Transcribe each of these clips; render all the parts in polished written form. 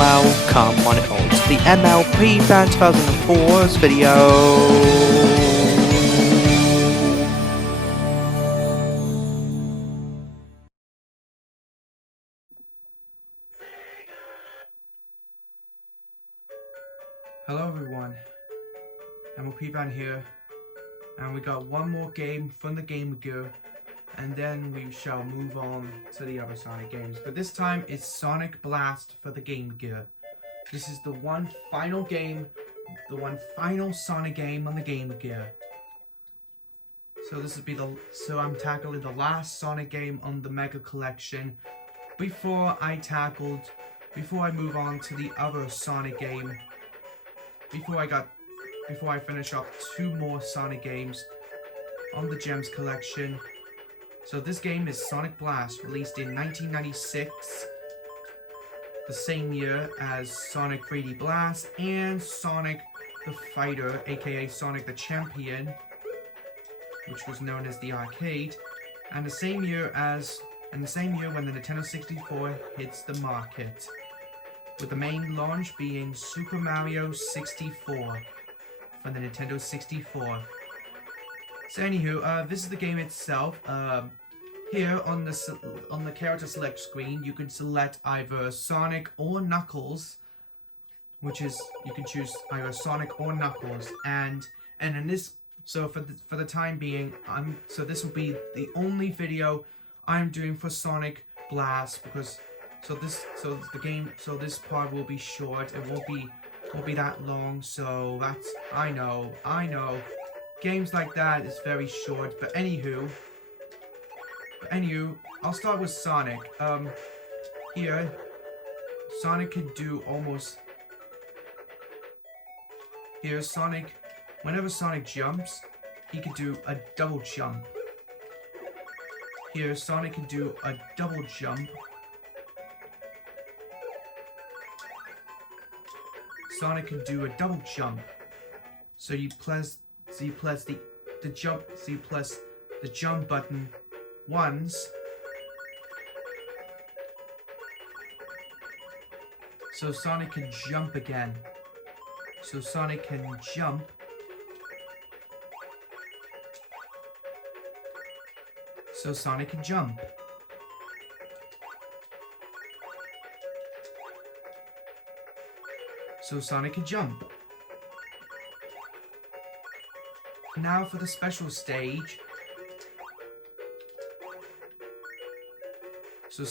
welcome on it all to the MLP Fan 2004's video. Hello everyone, MLP Fan here, and we got one more game from the Game Gear, and then we shall move on to the other Sonic games. But this time it's Sonic Blast for the Game Gear. This is the one final game, the one final Sonic game on the Game Gear. So this would be I'm tackling the last Sonic game on the Mega Collection before I move on to the other Sonic game. Before I finish up two more Sonic games on the Gems collection. So this game is Sonic Blast, released in 1996, the same year as Sonic 3D Blast and Sonic the Fighter, aka Sonic the Champion, which was known as the arcade, and the same year when the Nintendo 64 hits the market, with the main launch being Super Mario 64 for the Nintendo 64. So anywho, this is the game itself. Here on the character select screen, you can select either Sonic or Knuckles, which is you can choose either Sonic or Knuckles, and in this, so for the time being, this will be the only video I'm doing for Sonic Blast, because this part will be short. It won't be that long. So that's I know. Games like that is very short. But anywho, I'll start with Sonic. Here, Sonic can do almost. Here, Sonic, whenever Sonic jumps, he can do a double jump. Here, Sonic can do a double jump. Sonic can do a double jump. So you press the jump button once. So Sonic can jump again. So Sonic can jump. So Sonic can jump. So Sonic can jump. Now for the special stage. So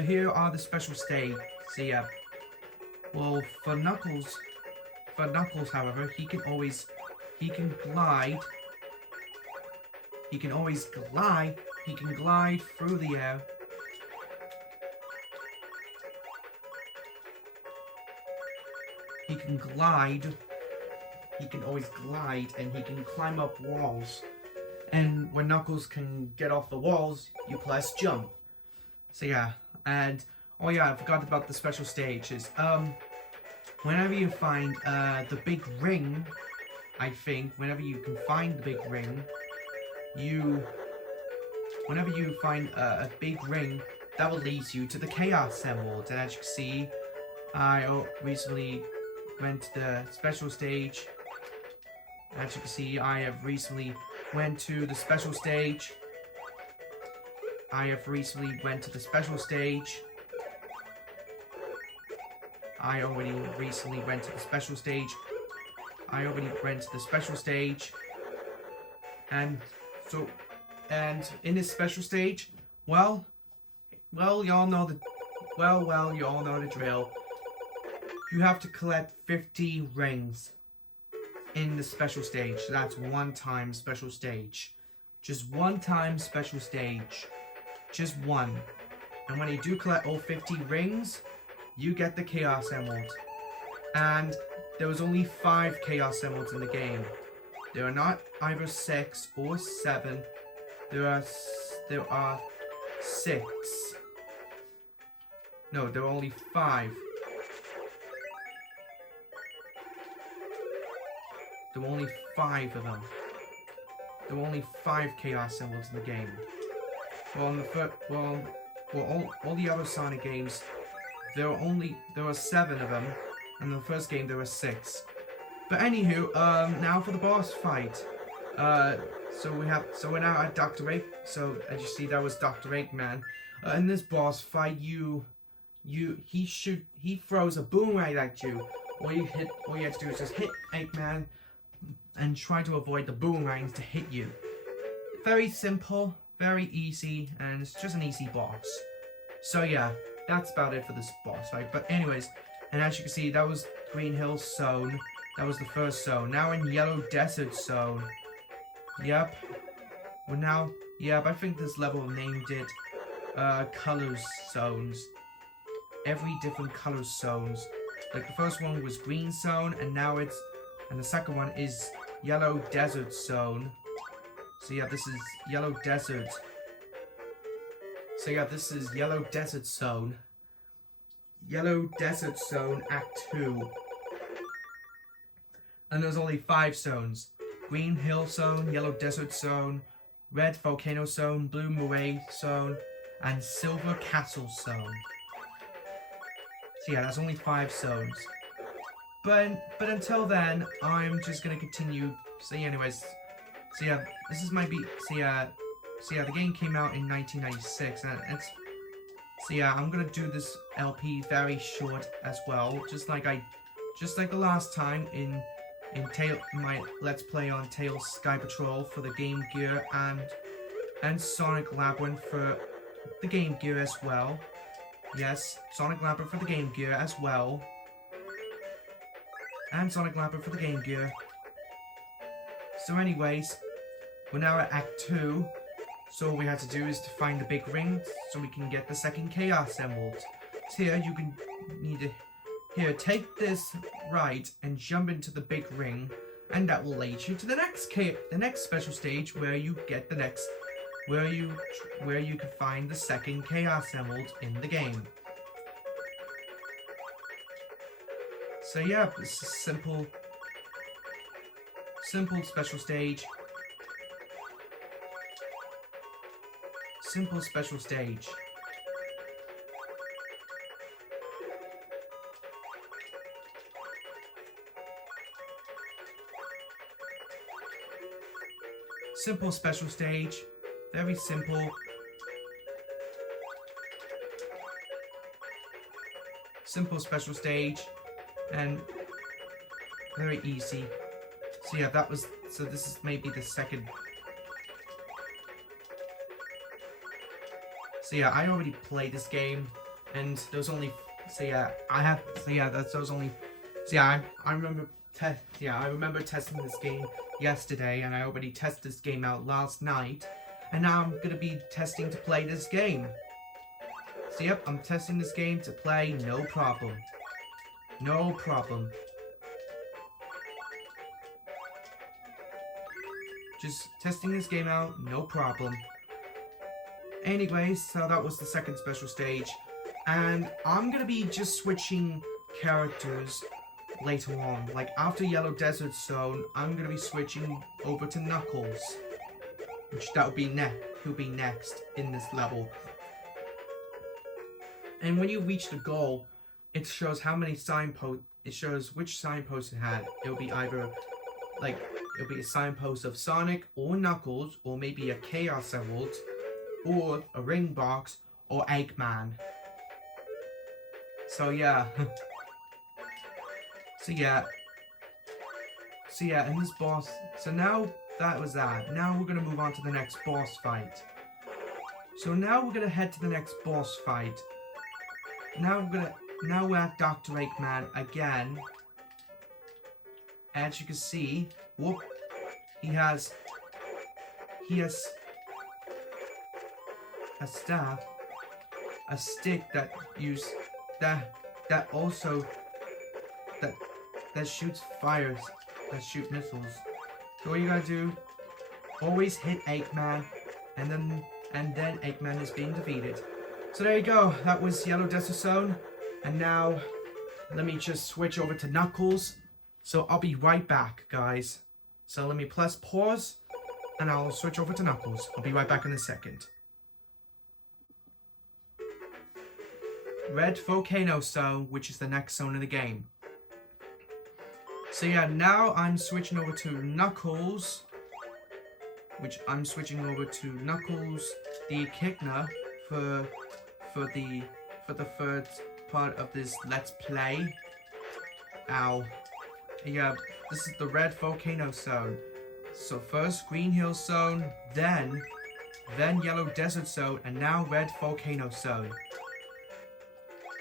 here are the special stage. So yeah. Well, for Knuckles, however, he can glide. He can glide through the air. He can always glide, and he can climb up walls. And when Knuckles can get off the walls, you press jump. So yeah, and oh yeah, I forgot about the special stages. Whenever you find the big ring, I think, whenever you can find the big ring, whenever you find a big ring, that will lead you to the Chaos Emerald. And as you can see, I recently went to the special stage. As you can see, I have recently went to the special stage. I already went to the special stage. And in this special stage, well, you all know the drill. You have to collect 50 rings in the special stage. So that's one time special stage. Just one time special stage. Just one. And when you do collect all 50 rings, you get the Chaos Emerald. And there was only 5 Chaos Emeralds in the game. There are not either 6 or 7. There are 6. No, there are only 5. There were only 5 of them. There were only 5 Chaos Emeralds in the game. Well, all the other Sonic games, there were 7 of them, and in the first game there were 6. But anywho, now for the boss fight. So we're now at Dr. Egg. So as you see, that was Dr. Eggman. In this boss fight, he throws a boomerang at you. All you have to do is just hit Eggman and try to avoid the boomerangs to hit you. Very simple, very easy, and it's just an easy boss. So yeah, that's about it for this boss fight. But anyways, and as you can see, that was Green Hill Zone. That was the first zone. Now in Yellow Desert Zone. Yep. I think this level named it colors zones. Every different color zones. Like the first one was Green Zone, and the second one is Yellow Desert Zone. So yeah, this is Yellow Desert. So yeah, this is Yellow Desert Zone. Yellow Desert Zone Act 2. And there's only 5 zones. Green Hill Zone, Yellow Desert Zone, Red Volcano Zone, Blue Moray Zone, and Silver Castle Zone. So yeah, that's only 5 zones. But until then, I'm just gonna continue. So anyways, so yeah, this is my beat. So yeah, the game came out in 1996, and I'm gonna do this LP very short as well, just like the last time in my Let's Play on Tails Skypatrol for the Game Gear and Sonic Labyrinth for the Game Gear as well. Yes, Sonic Labyrinth for the Game Gear as well. And Sonic Labyrinth for the Game Gear. So anyways, we're now at Act 2. So all we have to do is to find the big ring so we can get the second Chaos Emerald. So here you can take this right and jump into the big ring, and that will lead you to the next special stage where you get where you can find the second Chaos Emerald in the game. So yeah, this is simple special stage. Simple special stage. Simple special stage. Very simple. Simple special stage. And very easy. So yeah, this is maybe the second. So yeah, I already played this game, and there's only, I remember testing this game yesterday, and I already tested this game out last night, and now I'm gonna be testing to play this game. So yep, I'm testing this game to play, no problem. No problem. Just testing this game out, no problem. Anyways, so that was the second special stage, and I'm gonna be just switching characters later on. Like after Yellow Desert Zone, I'm gonna be switching over to Knuckles, who'll be next in this level. And when you reach the goal, it shows how many signposts. It shows which signpost it had. It'll be either it'll be a signpost of Sonic or Knuckles, or maybe a Chaos Emerald, or a ring box, or Eggman. So yeah. So yeah, and this boss. So now that was that. Now we're gonna move on to the next boss fight. So now we're gonna head to the next boss fight. Now we're at Dr. Eggman again. As you can see, whoop, he has a staff, a stick that shoots fires, that shoot missiles. So what you gotta do, always hit Eggman, and then Eggman is being defeated. So there you go, that was Yellow Desert Zone, and now let me just switch over to Knuckles. So I'll be right back, guys. So let me press pause, and I'll switch over to Knuckles. I'll be right back in a second. Red Volcano Zone, which is the next zone in the game. So yeah, now I'm switching over to Knuckles, the Echidna for the third part of this Let's Play. Ow. Yeah, this is the Red Volcano Zone. So first Green Hill Zone, then Yellow Desert Zone, and now Red Volcano Zone.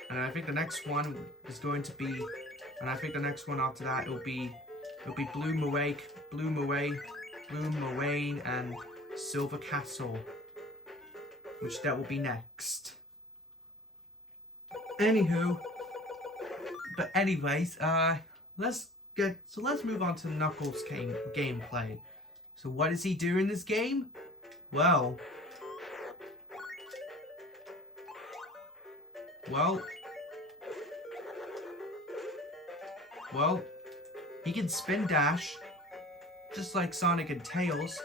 And I think the next one is going to be, and I think the next one after that it'll be Blue Moraine, and Silver Castle, which that will be next. Anyways, let's move on to Knuckles' gameplay. So what does he do in this game? Well, he can spin dash, just like Sonic and Tails.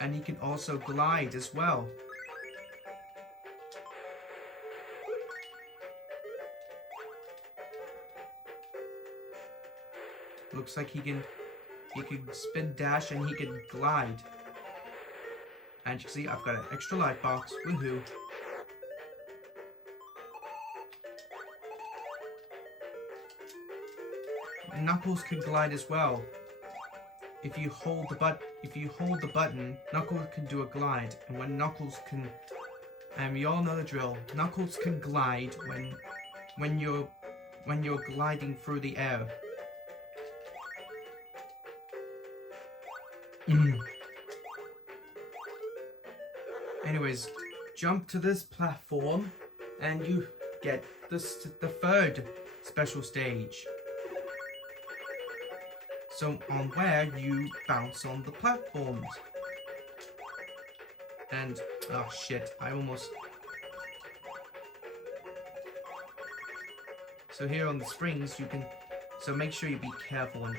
And he can also glide as well. Looks like he can spin dash and he can glide. And you can see I've got an extra light box. Woohoo. Knuckles can glide as well. If you hold the button, Knuckles can do a glide. And when Knuckles can, and we all know the drill, Knuckles can glide when you're gliding through the air. Anyways, jump to this platform and you get the third special stage. So on where you bounce on the platforms. And oh shit, I almost. So here on the springs you can, so make sure you be careful and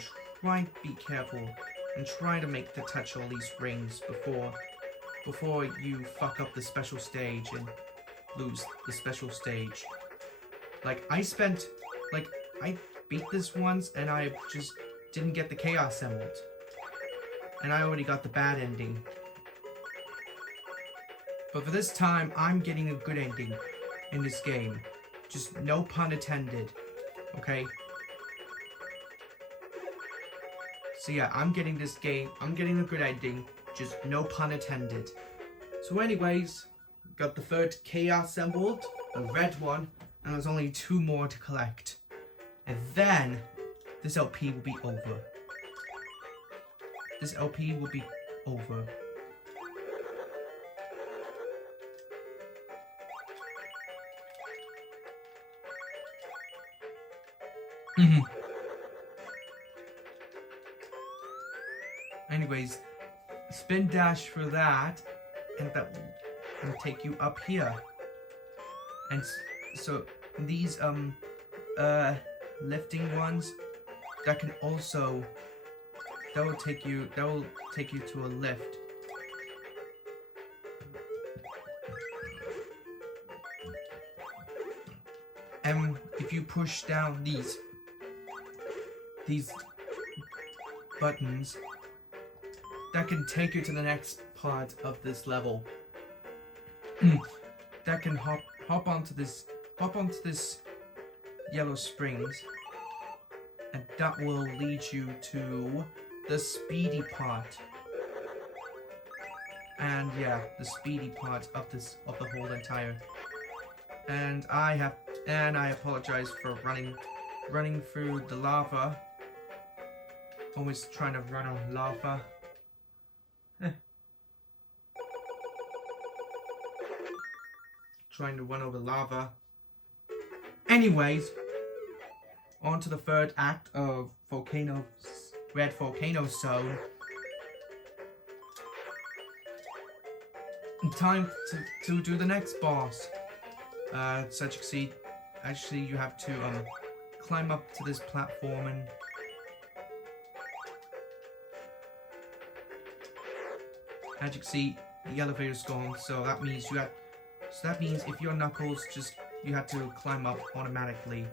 try to make to touch all these rings before you fuck up the special stage and lose the special stage. Like I beat this once and I just didn't get the Chaos Emerald. And I already got the bad ending. But for this time, I'm getting a good ending in this game. Just no pun intended. Okay? So yeah, I'm getting a good ending. Just no pun intended. So anyways, got the third Chaos Emerald, the red one, and there's only 2 more to collect. And then this LP will be over. This LP will be over. Anyways, spin dash for that, and that will take you up here. And so these lifting ones, that will take you to a lift. And if you push down these buttons, that can take you to the next part of this level. That can hop onto this yellow springs, and that will lead you to the speedy part. And yeah, the speedy part of the whole entire. And I apologize for running through the lava. Always trying to run on lava. Trying to run over lava. Anyways, on to the third act of Red Volcano Zone. Time to do the next boss. So as you can see, actually you have to climb up to this platform, and as you can see, the elevator's gone, so that means you have So that means if you're Knuckles, you have to climb up automatically.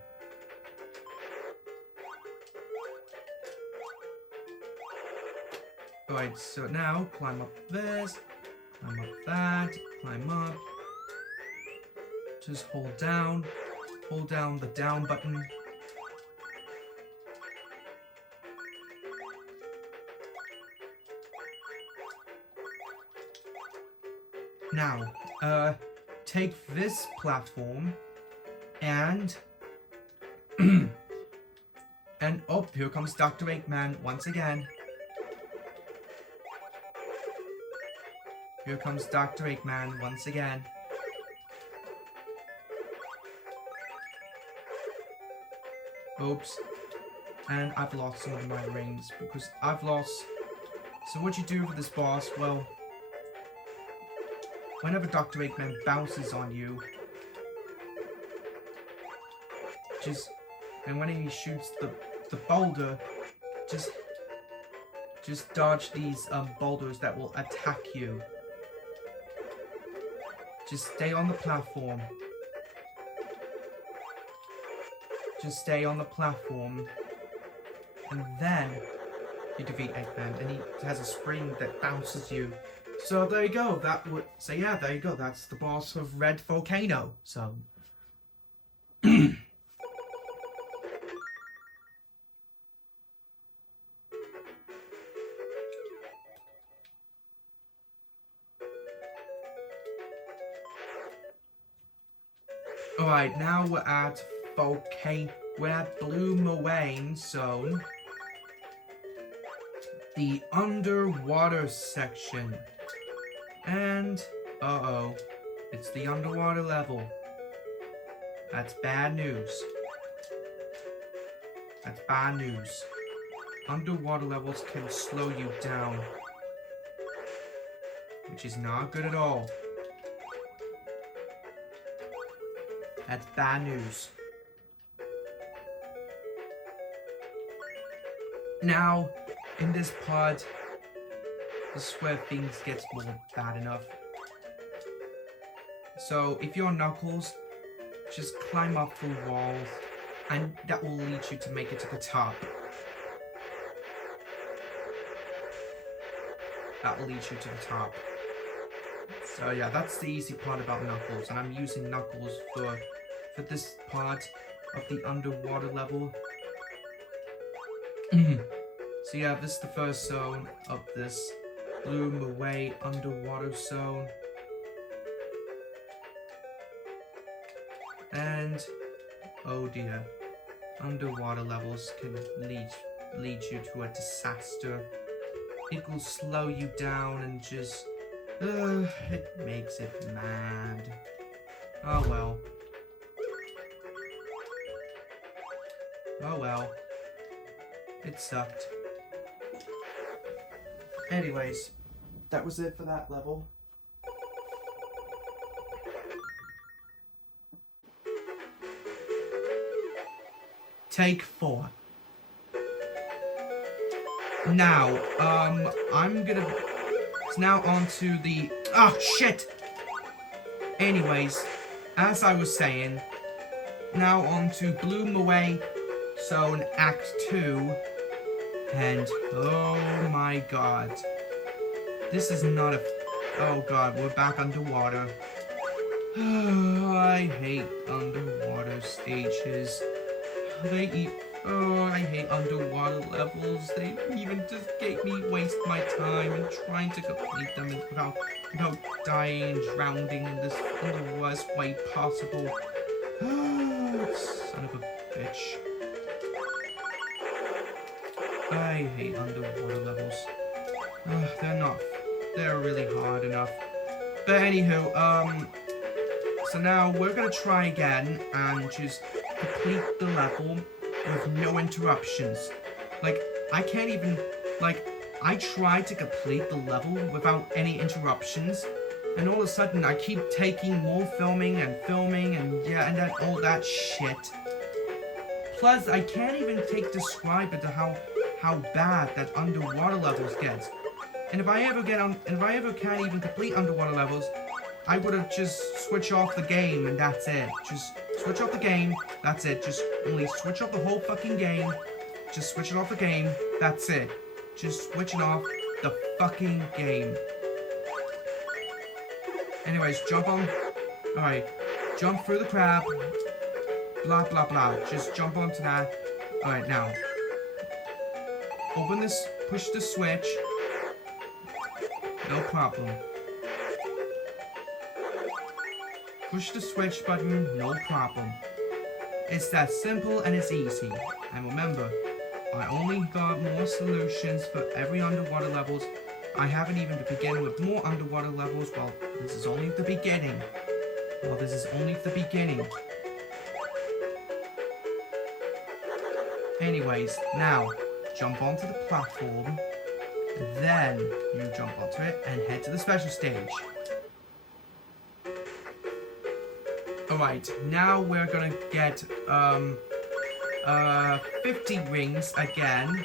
Alright, so now climb up this, climb up that, climb up. Just hold down the down button. Now, take this platform and and oh, here comes Dr. Eggman once again. Here comes Dr. Eggman once again. Oops. And I've lost some of my rings because I've lost. So what you do for this boss, well, whenever Dr. Eggman bounces on you, and when he shoots the boulder, just dodge these boulders that will attack you. Just stay on the platform. Just stay on the platform, and then you defeat Eggman, and he has a spring that bounces you. So there you go. There you go. That's the boss of Red Volcano. So. Alright, now we're at Blue Moraine Zone. The underwater section. And, uh-oh, it's the underwater level. That's bad news. That's bad news. Underwater levels can slow you down, which is not good at all. That's bad news. Now, in this part, this is where things get more bad enough. So, if you're Knuckles, just climb up the walls, and that will lead you to make it to the top. That will lead you to the top. So yeah, that's the easy part about Knuckles, and I'm using Knuckles for this part of the underwater level. So yeah, this is the first zone of this Blue Moraine underwater zone. And oh dear, underwater levels can lead you to a disaster. It will slow you down and just it makes it mad. Oh well. Oh well. It sucked. Anyways, that was it for that level. Take 4. Now, it's now on to the, oh shit! Anyways, as I was saying, now on to Blue Moraine Zone Act 2, and oh my god. This is not a, oh god, we're back underwater. I hate underwater stages. I hate underwater levels. They even just make me waste my time in trying to complete them without dying and drowning in the worst way possible. Son of a bitch. I hate underwater levels. They're really hard enough. But anywho, so now we're gonna try again and just complete the level with no interruptions. Like, I can't even, like, I tried to complete the level without any interruptions, and all of a sudden I keep taking more filming and yeah, and then all that shit. Plus, I can't even describe it to how bad that underwater levels gets. And if I ever can't even complete underwater levels, I would have just switched off the game and that's it. Just switch off the game, that's it. Just only switch off the whole fucking game. Just switch it off the game, that's it. Just switch it off the fucking game. Anyways, jump on. Alright, jump through the crab. Blah, blah, blah. Just jump onto that. Alright, now. Open this, push the switch. No problem. Push the switch button, no problem. It's that simple and it's easy. And remember, I only got more solutions for every underwater levels. I haven't even to begin with more underwater levels. Well, this is only the beginning. Well, this is only the beginning. Anyways, now, jump onto the platform. Then, you jump onto it and head to the special stage. Alright, now we're gonna get 50 rings again.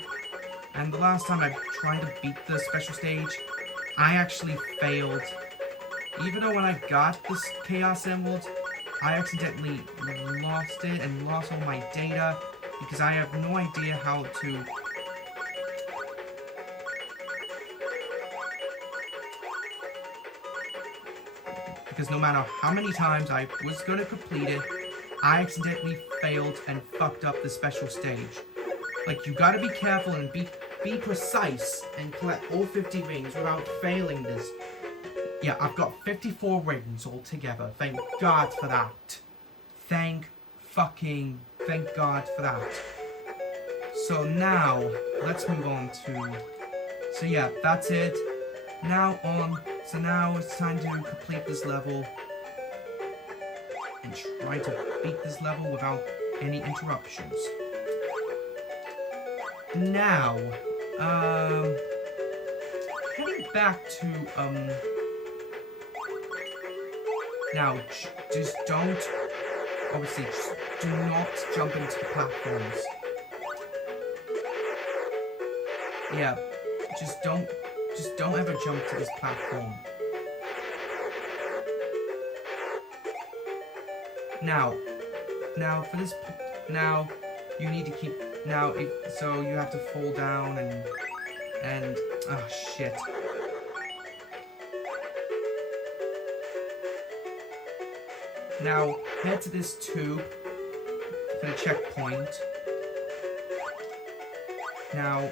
And the last time I tried to beat the special stage, I actually failed. Even though when I got this Chaos Emerald, I accidentally lost it and lost all my data because I have no idea how to... Because no matter how many times I was going to complete it, I accidentally failed and fucked up the special stage. Like, you gotta be careful and be precise and collect all 50 rings without failing this. Yeah, I've got 54 rings altogether. Thank God for that. Thank God for that. So now, let's move on to... So yeah, that's it. Now it's time to complete this level. And try to beat this level without any interruptions. Now, heading back to, now, just don't, obviously, just do not jump into the platforms. Yeah, just don't ever jump to this platform. Now, for this, now, you need to keep, so you have to fall down and, oh shit. Now, head to this tube for the checkpoint. Now,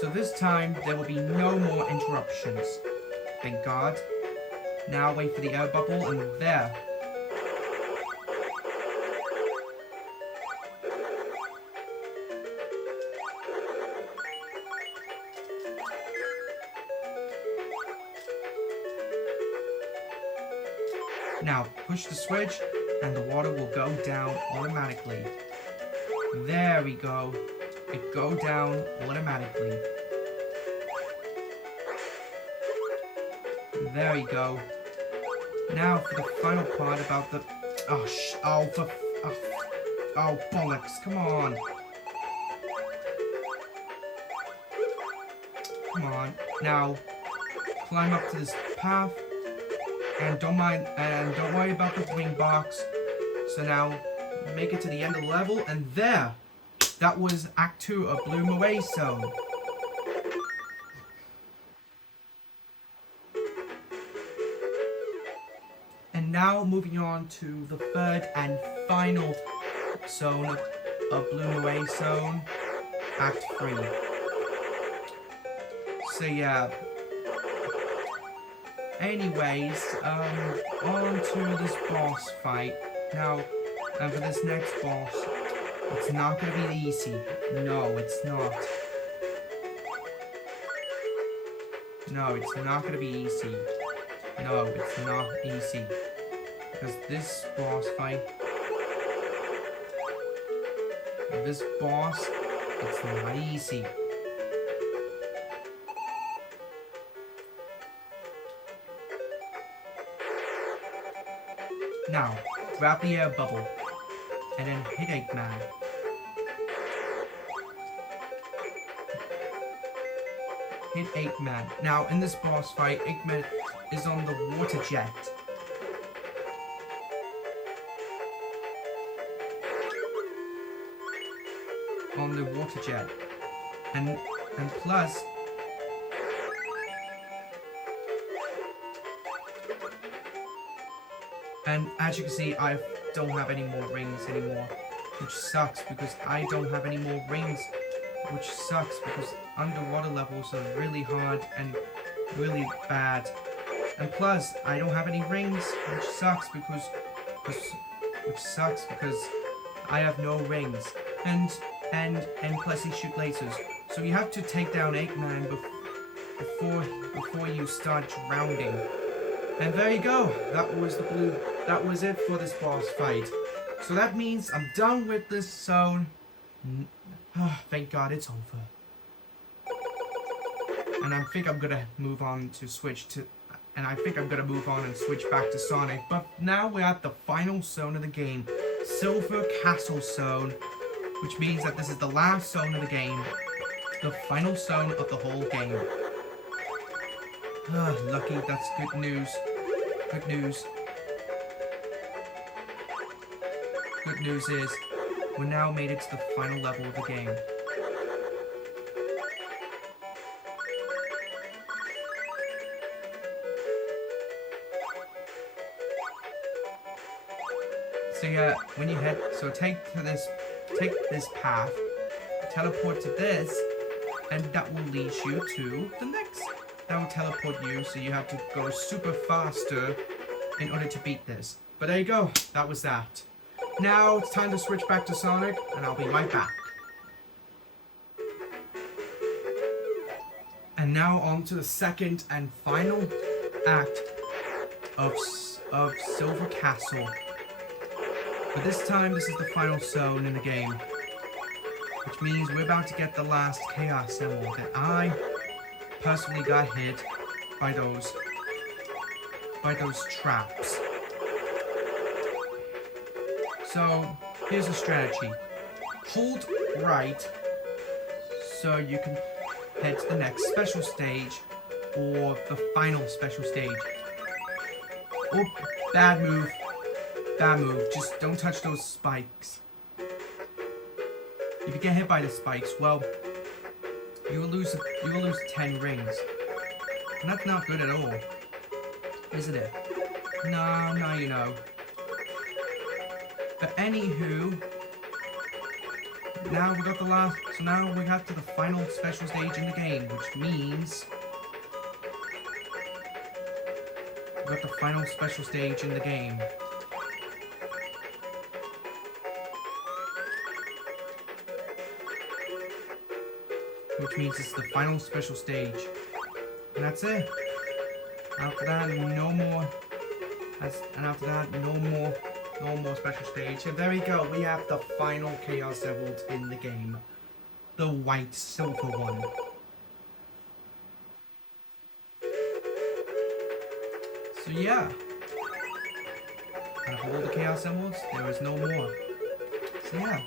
so this time, there will be no more interruptions. Thank God. Now wait for the air bubble, and there. Now, push the switch, and the water will go down automatically. There we go. It go down automatically. There we go. Now for the final part about the... Oh, bollocks, come on. Come on. Now, climb up to this path. And don't worry about the green box. So now, make it to the end of the level, and there! That was Act 2 of Bloom Away Zone. And now, moving on to the third and final zone of Bloom Away Zone, Act 3. So yeah. Anyways, on to this boss fight. Now, and for this next boss, it's not going to be easy. No, it's not. No, it's not going to be easy. No, it's not easy. Because this boss fight... This boss, it's not easy. Now, grab the air bubble, and then hit Eggman. Hit Eggman. Now, in this boss fight, Eggman is on the water jet. on the water jet, and plus, and as you can see, I don't have any more rings anymore, which sucks because I don't have any more rings, which sucks because underwater levels are really hard and really bad. And plus, I don't have any rings, which sucks because I have no rings. And plus he shoot lasers. So you have to take down Eggman before you start drowning. And there you go. That was it for this boss fight. So that means I'm done with this zone. Thank God it's over. And I think I'm gonna move on to switch back to Sonic. But now we're at the final zone of the game, Silver Castle Zone, which means that this is the last zone of the game, the final zone of the whole game. Lucky, that's good news. Good news. Good news is, we now made it to the final level of the game. So yeah, when you take this path, teleport to this, and that will lead you to the next. That will teleport you, so you have to go super faster in order to beat this. But there you go, that was that. Now it's time to switch back to Sonic, and I'll be right back. And now on to the second and final act of Silver Castle. But this time, this is the final zone in the game, which means we're about to get the last Chaos Emerald, and I personally got hit by those traps. So here's a strategy: hold right so you can head to the next special stage or the final special stage. Oh, bad move. Bad move. Just don't touch those spikes. If you get hit by the spikes, well, you will lose 10 rings. And that's not good at all, isn't it? No, you know. But anywho, now we got the last. So now we got to the final special stage in the game, which means we got the final special stage in the game. Which means it's the final special stage. And that's it. After that, no more. And after that, no more special stage. And there we go. We have the final Chaos Emerald in the game. The white silver one. So yeah. Out of all the Chaos Emeralds, there is no more. So yeah.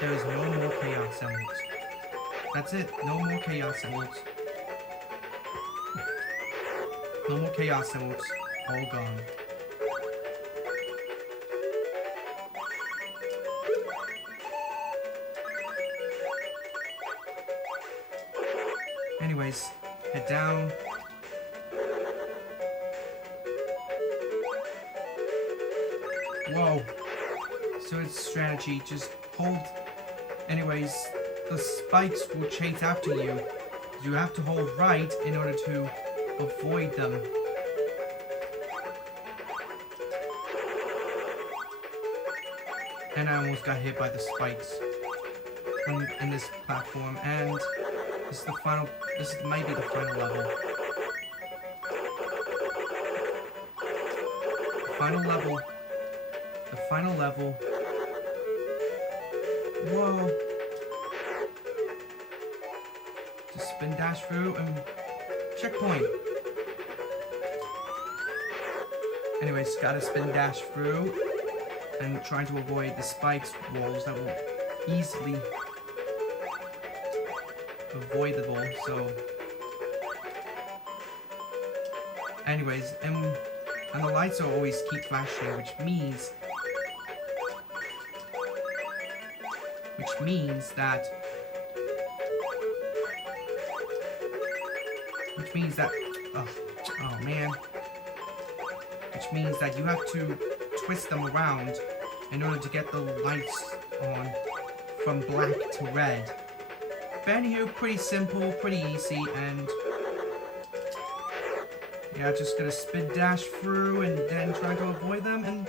There is no more Chaos Emeralds. That's it. No more Chaos Emeralds. No more Chaos Emeralds. All gone. Anyways, head down. Whoa. So it's strategy. Just hold. Anyways, the spikes will chase after you. You have to hold right in order to avoid them. And I almost got hit by the spikes in this platform. And this is the final. This might be the final level. The final level. The final level. Whoa. Just spin dash through and checkpoint. Anyways, gotta spin dash through and trying to avoid the spikes walls that will easily avoidable. So, anyways, and the lights will always keep flashing, which means which means that oh man, which means that you have to twist them around in order to get the lights on from black to red. But anywho, pretty simple, pretty easy, and yeah, just gonna spin dash through and then try to avoid them, and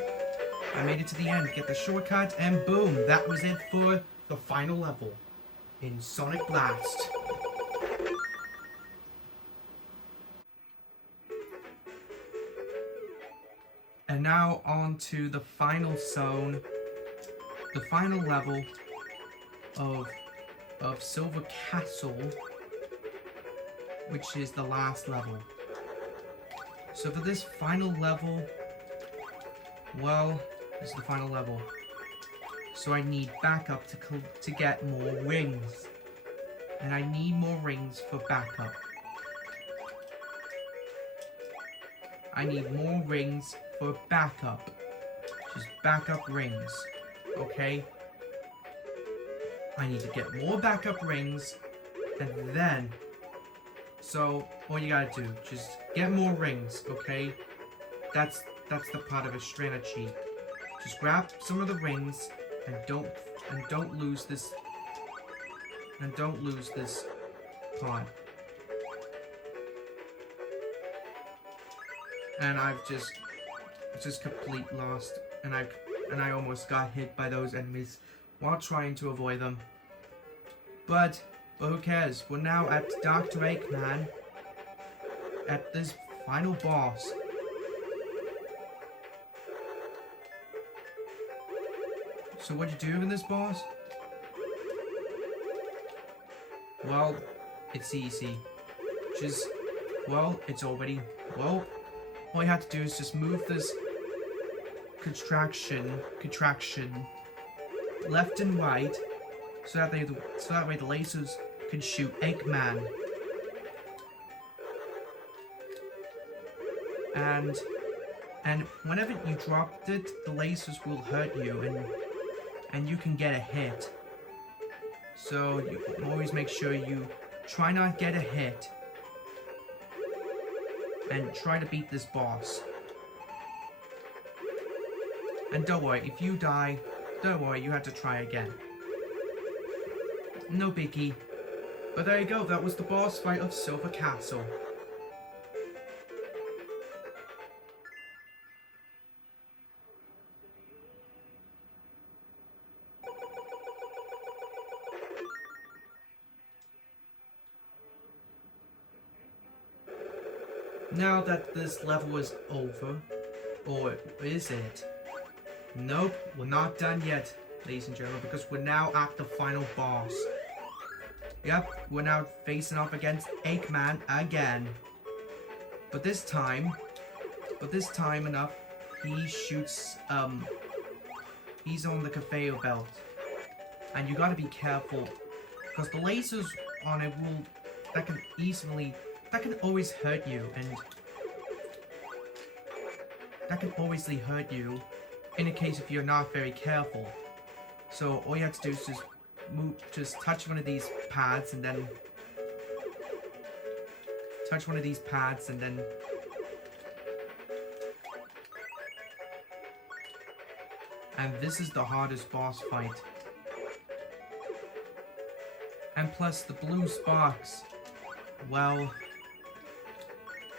I made it to the end, get the shortcut, and boom, that was it for the final level in Sonic Blast. And now on to the final zone, the final level of Silver Castle, which is the last level. So for this final level, well, this is the final level. So I need backup to get more rings. And I need more rings for backup. I need more rings for backup. Just backup rings. Okay? I need to get more backup rings, and then, so all you gotta do, just get more rings, okay? That's the part of a strategy. Just grab some of the rings and don't lose this part. And I've just complete lost, and I almost got hit by those enemies while trying to avoid them. But who cares? We're now at Dr. Eggman, at this final boss. So what you do in this boss? Well, it's easy. Well, all you have to do is just move this contraction left and right, so that way the lasers can shoot Eggman. And whenever you dropped it, the lasers will hurt you, and you can get a hit. So you always make sure you try not to get a hit, and try to beat this boss. And don't worry, if you die, don't worry, you have to try again. No biggie. But there you go, that was the boss fight of Silver Castle. Now that this level is over, or is it? Nope, we're not done yet, ladies and gentlemen, because we're now at the final boss. Yep, we're now facing off against Eggman again. But this time enough, he shoots, he's on the conveyor belt. And you gotta be careful, because the lasers on it that can always hurt you, and that can always hurt you in a case if you're not very careful. So all you have to do is just touch one of these pads, and then and this is the hardest boss fight. And plus the blue sparks, well,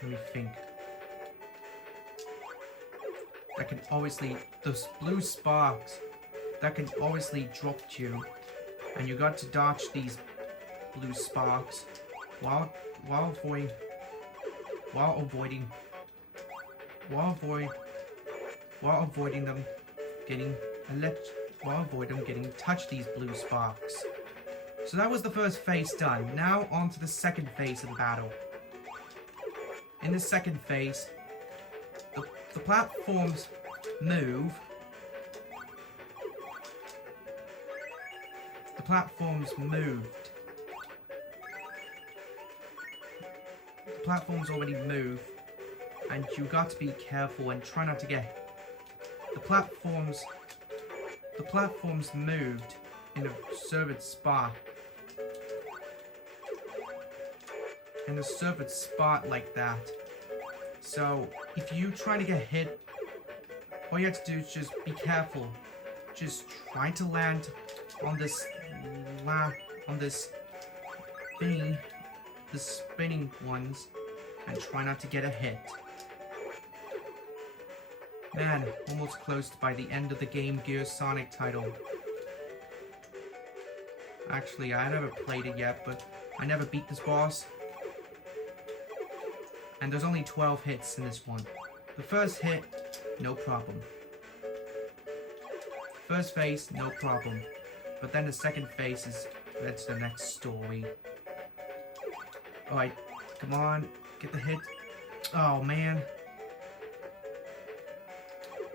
let me think. Those blue sparks, that can obviously drop you, and you got to dodge these blue sparks while avoiding them getting touched these blue sparks. So that was the first phase done. Now on to the second phase of the battle. In the second phase, the platforms move. The platforms moved. The platforms already move, and you got to be careful and try not to get. The platforms moved in a certain spot. In a certain spot like that. So if you try to get hit, all you have to do is just be careful. Just try to land on this thing, the spinning ones, and try not to get a hit. Man, almost close by the end of the Game Gear Sonic title. Actually, I never played it yet, but I never beat this boss. And there's only 12 hits in this one. The first hit, no problem. First phase, no problem. But then the second phase that's the next story. Alright, come on, get the hit. Oh man.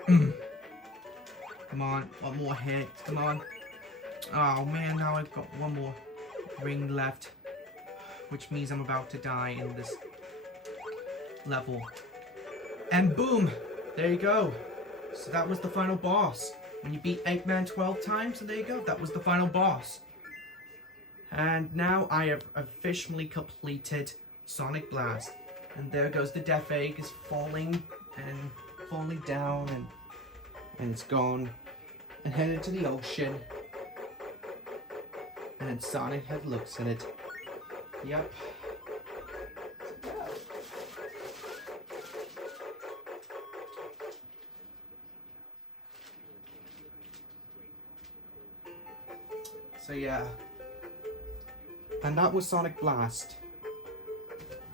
Come on, one more hit, come on. Oh man, now I've got one more ring left. Which means I'm about to die in this level. And boom! There you go. So that was the final boss. When you beat Eggman 12 times, and there you go, that was the final boss. And now I have officially completed Sonic Blast. And there goes the Death Egg, is falling and falling down, and it's gone and headed to the ocean. And then Sonic has looks at it. Yep. So yeah, and that was Sonic Blast.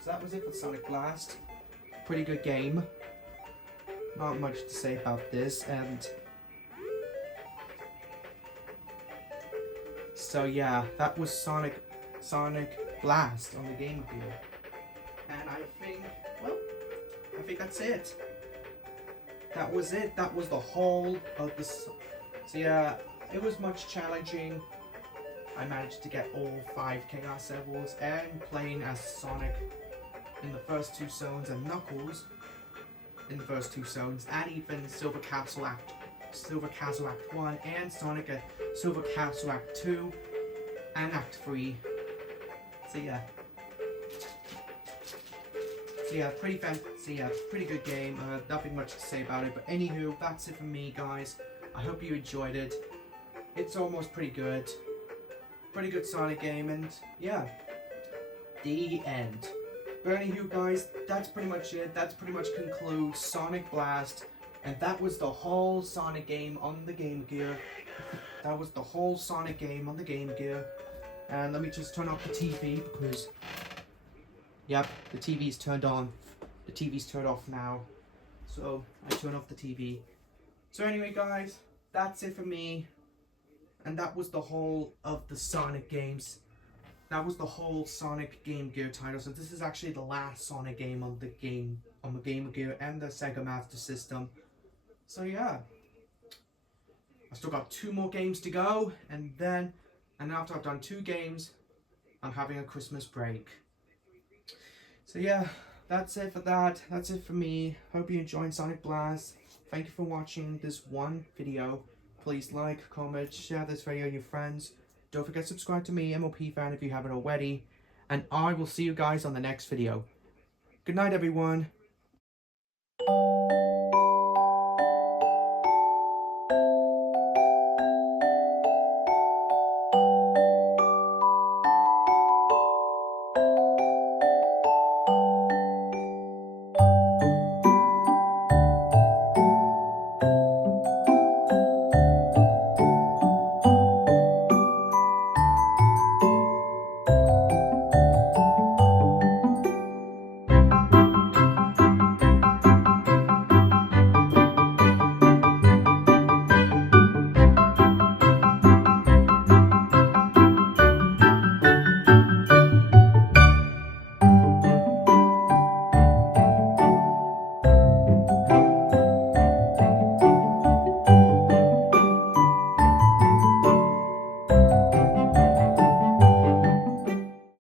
So that was it for Sonic Blast. Pretty good game. Not much to say about this, and so yeah, that was Sonic Blast on the Game Gear. And I think that's it. That was it. That was the whole of the. So yeah, it was much challenging. I managed to get all 5 Chaos levels and playing as Sonic in the first 2 zones and Knuckles in the first 2 zones, and even Silver Castle Act 1 and Sonic at Silver Castle Act 2 and Act 3. So yeah, pretty good game. Nothing much to say about it, but anywho, that's it for me, guys. I hope you enjoyed it. It's almost pretty good. Pretty good Sonic game, and yeah, the end. But anywho, guys, that's pretty much it. That's pretty much concludes Sonic Blast, and that was the whole Sonic game on the Game Gear. That was the whole Sonic game on the Game Gear. And let me just turn off the TV because, yep, the TV's turned on. The TV's turned off now, so I turn off the TV. So anyway, guys, that's it for me. And that was the whole of the Sonic games. That was the whole Sonic Game Gear title. So this is actually the last Sonic game on the Game Gear and the Sega Master System. So yeah, I still got 2 more games to go, and after I've done 2 games, I'm having a Christmas break. So yeah, that's it for that. That's it for me. Hope you enjoyed Sonic Blast. Thank you for watching this one video. Please like, comment, share this video with your friends. Don't forget to subscribe to me, MOP Fan, if you haven't already. And I will see you guys on the next video. Good night, everyone.